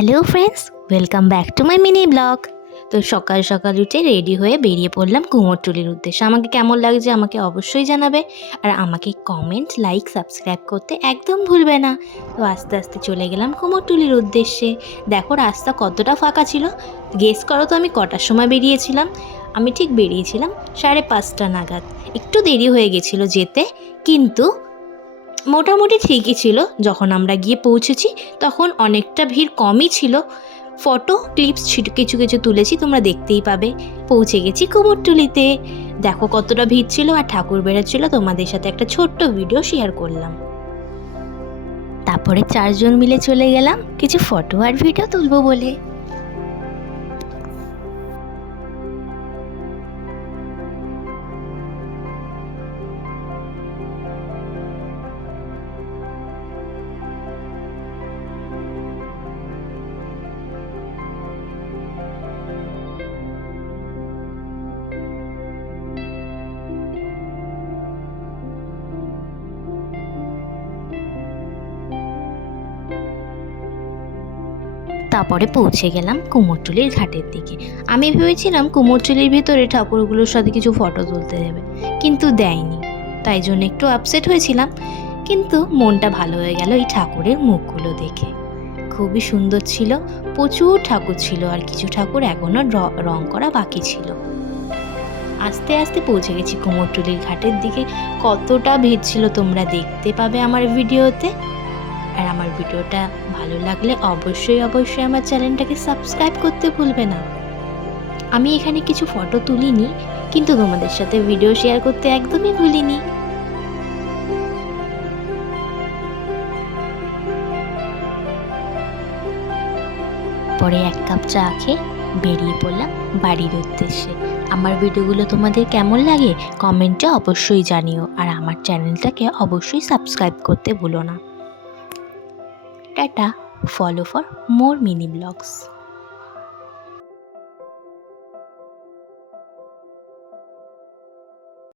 Hello friends, welcome back to my mini blog. তো সকাল সকাল উঠে রেডি হয়ে বেরিয়ে পড়লাম কুমোরটুলির উদ্দেশ্যে। আমাকে কেমন লাগছে আমাকে অবশ্যই জানাবে, আর আমাকে কমেন্ট, লাইক, সাবস্ক্রাইব করতে একদম ভুলবে না। তো আস্তে আস্তে চলে গেলাম কুমোরটুলির উদ্দেশ্যে। দেখো রাস্তা কতটা ফাঁকা ছিল। গেস করো তো আমি কটার সময় বেরিয়েছিলাম? আমি ঠিক বেরিয়েছিলাম 5:30 নাগাদ। একটু দেরি হয়ে গেছিলো যেতে, কিন্তু মোটামুটি ঠিকই ছিল। যখন আমরা গিয়ে পৌঁছেছি তখন অনেকটা ভিড় কমই ছিল। ফটো ক্লিপস কিছু কিছু তুলেছি, তোমরা দেখতেই পাবে। পৌঁছে গেছি কুমোরটুলিতে। দেখো কতটা ভিড় ছিল আর ঠাকুর বেরোচ্ছিল, তোমাদের সাথে একটা ছোট্ট ভিডিও শেয়ার করলাম। তারপরে 4জন মিলে চলে গেলাম কিছু ফটো আর ভিডিও তুলবো বলে। তারপরে পৌঁছে গেলাম কুমোরটুলির ঘাটের দিকে। আমি ভেবেছিলাম কুমোরটুলির ভিতরে ঠাকুরগুলোর সাথে কিছু ফটো তুলতে দেবে, কিন্তু দেয়নি। তাই জন্য একটু আপসেট হয়েছিলাম, কিন্তু মনটা ভালো হয়ে গেল এই ঠাকুরের মুখগুলো দেখে। খুবই সুন্দর ছিল, প্রচুর ঠাকুর ছিল, আর কিছু ঠাকুর এখনও রং করা বাকি ছিল। আস্তে আস্তে পৌঁছে গেছি কুমোরটুলির ঘাটের দিকে। কতটা ভিড় ছিল তোমরা দেখতে পাবে আমার ভিডিওতে। আর আমার ভিডিওটা ভালো লাগলে অবশ্যই আমার চ্যানেলটাকে সাবস্ক্রাইব করতে ভুলবে না। আমি এখানে কিছু ফটো তুলিনি, কিন্তু তোমাদের সাথে ভিডিও শেয়ার করতে একদমই ভুলিনি। পরে 1 কাপ চা খেয়ে বেরিয়ে পড়লাম বাড়ির উদ্দেশ্যে। আমার ভিডিওগুলো তোমাদের কেমন লাগে কমেন্টে অবশ্যই জানিও, আর আমার চ্যানেলটাকে অবশ্যই সাবস্ক্রাইব করতে ভুলো না। Tata, follow for more mini vlogs.